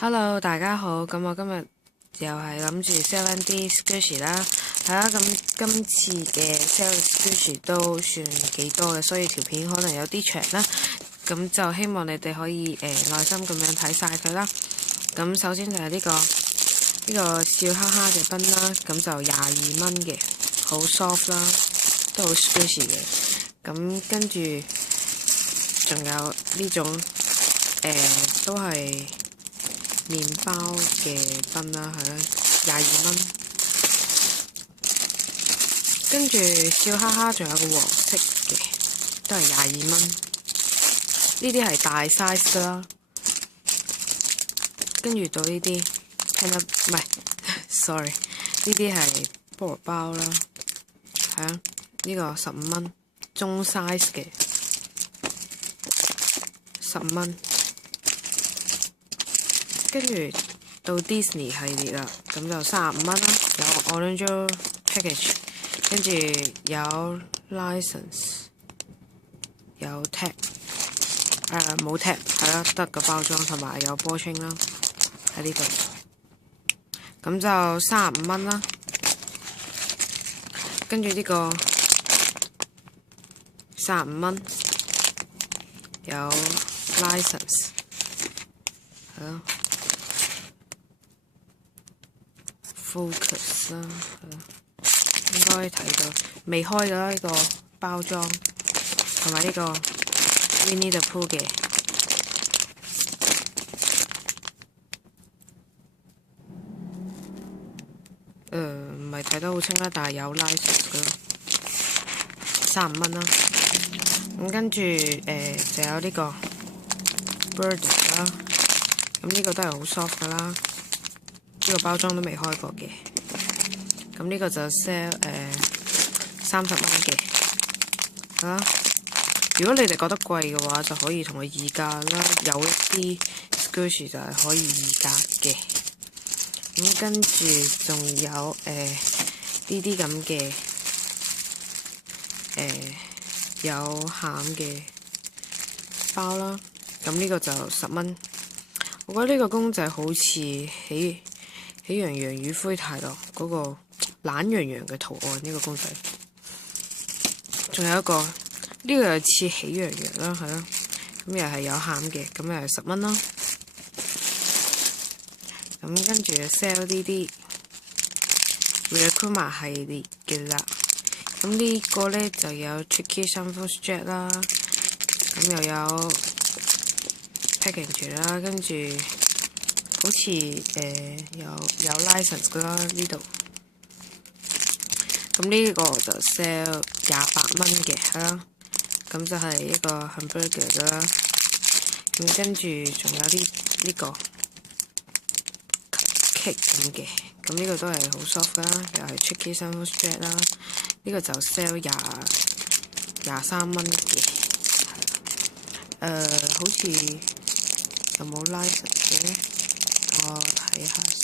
Hello，大家好。咁我今日又係諗住 sell 翻啲 Squishy 啦，係啦。咁今次嘅 sell Squishy 都算幾多嘅，所以條片可能有啲長啦。咁就希望你哋可以耐心咁樣睇晒佢啦。咁首先就係呢個笑哈哈嘅賓啦，咁就22蚊嘅，好 soft 啦，都好 Squishy 嘅。咁跟住仲有呢種都係麵包嘅賓啦，係啦，22蚊。跟住笑哈哈仲有個黃色嘅，都係22蚊。呢啲係大 size 噶啦。跟住到呢啲 peanut 唔係，sorry，呢啲係菠蘿包啦，係啊，呢個15蚊，中 size 嘅15蚊。跟住到 Disney 系列啦，咁就35蚊啦，有 orange package， 跟住有 license， 有 tag， 冇 tag， 係啦，得個包裝同埋有波清啦喺呢度，咁就35蚊啦。跟住呢個35蚊，有 license， 係咯。Focus 啦，應該睇到未開嘅啦，呢個包裝，同埋呢個 Winnie the Pooh 嘅，唔係睇得好清啦，但係有 license 嘅咯，35蚊啦。咁跟住就有呢個 Bird 啦，咁呢個都係好 soft 噶啦。呢個包裝都未開過嘅，咁呢個就 sell 30蚊嘅，係啦。如果你哋覺得貴嘅話，就可以同佢議價啦。有一啲 Squishy 就係可以議價嘅。咁跟住仲有呢啲咁嘅有餡嘅包啦。咁呢個就10蚊。我覺得呢個公仔好似喜羊羊與灰太狼嗰個懶羊羊嘅圖案，呢個公仔。仲有一個呢個又似喜羊羊啦，係咯，咁又係有餡嘅，咁又係10蚊啦。咁跟住 sell 呢啲 Rilakkuma 系列嘅啦。咁呢個呢就有 Tricky Sunful Jet 啦，咁又有 package 啦，跟住好似有 license 噶啦呢度。咁呢個就 sell 28蚊嘅，係啦。咁就係一個 hamburger 噶啦。咁跟住仲有呢個 cake 咁嘅，咁呢個都係好 soft 啦，又係 Tricky Sunful Jet 啦。呢個就 sell 23蚊嘅，好似有冇 license 嘅？我睇下先。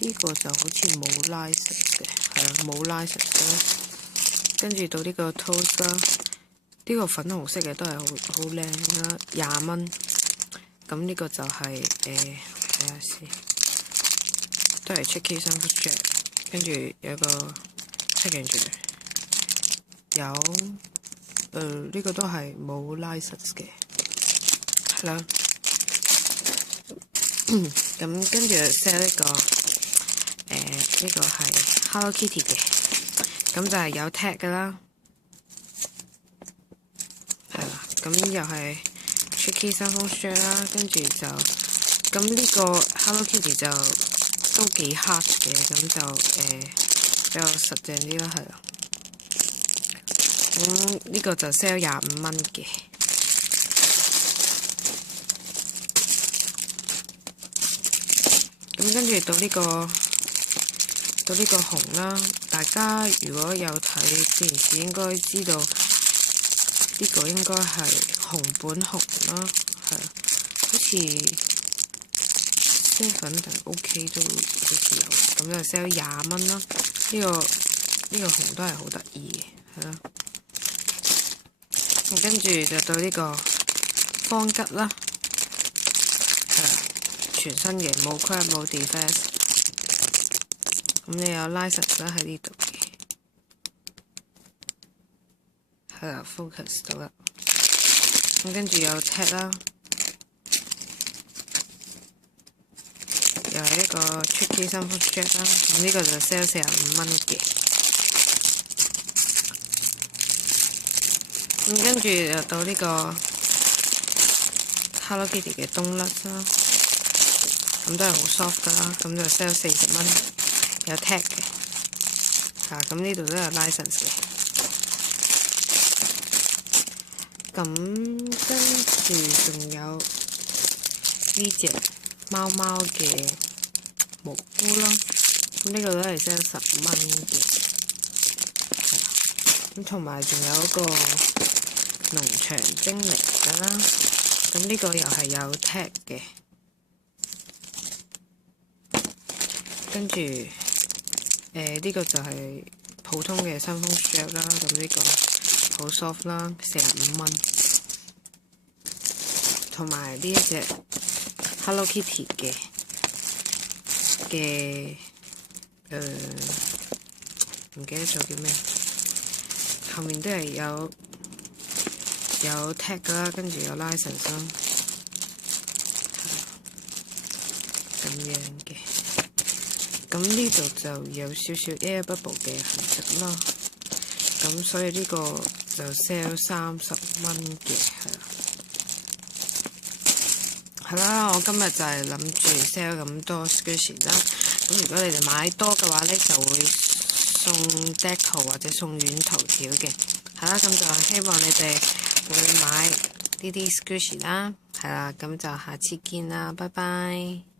呢個就好似冇 license 嘅，係啊，冇 license 嘅。跟住到呢個 toast 啦，呢個粉紅色嘅都係好靚啦，20蚊。咁呢個就係睇下先，都係 Tricky Sunful Jet， 跟住有個 package， 有呢個都係冇 license 嘅，係啦。咁跟住 sell 呢個呢個係 Hello Kitty 嘅，咁就係有 tag 噶啦，係啦。咁又係 Tricky Sunful Jet 啦，跟住就咁呢個 Hello Kitty 就都幾 hard 嘅，咁就比較實淨啲啦，係啦。咁呢個就 sell 25蚊嘅。咁跟住到呢個紅啦，大家如果有睇之前應該知道呢個應該係紅本紅啦，係好似7定 OK 都好似有，咁就 sell 20蚊啦。呢個紅都係好得意嘅，係啦。跟住就到呢個方吉啦，全新嘅，冇 crack 冇 defect。咁你有 license 啦喺呢度嘅，係啦 focus 到啦。咁跟住有 tag 啦，又係一個 tricky 新風 strap 啦。咁呢個就 sell 45蚊嘅。咁跟住又到呢個 Hello Kitty 嘅冬甩啦，咁都係好 soft 噶啦，咁就 sell 40蚊，有 tag 嘅，咁呢度都有 license 嘅。咁跟住仲有呢隻貓貓嘅蘑菇啦，咁呢個都係 sell 10蚊嘅，咁同埋仲有一個農場精靈㗎啦，咁呢個又係有 tag 嘅，跟住呢個就係普通嘅新風 strap 啦，咁呢個好 soft 啦，45蚊，同埋呢一隻 Hello Kitty 嘅唔記得咗叫咩，後面都係有 tag 啦，跟住有 license 啦，咁樣嘅。咁呢度就有少少 air bubble 嘅痕跡啦。咁所以呢個就 sell 30蚊嘅，係啦。我今日就係諗住 sell 咁多 squishy 啦。咁如果你哋買多嘅話咧，就會送 deco 或者送軟陶條嘅，係啦。咁就希望你哋會買呢啲 squishy 啦，係啦。咁就下次見啦，拜拜。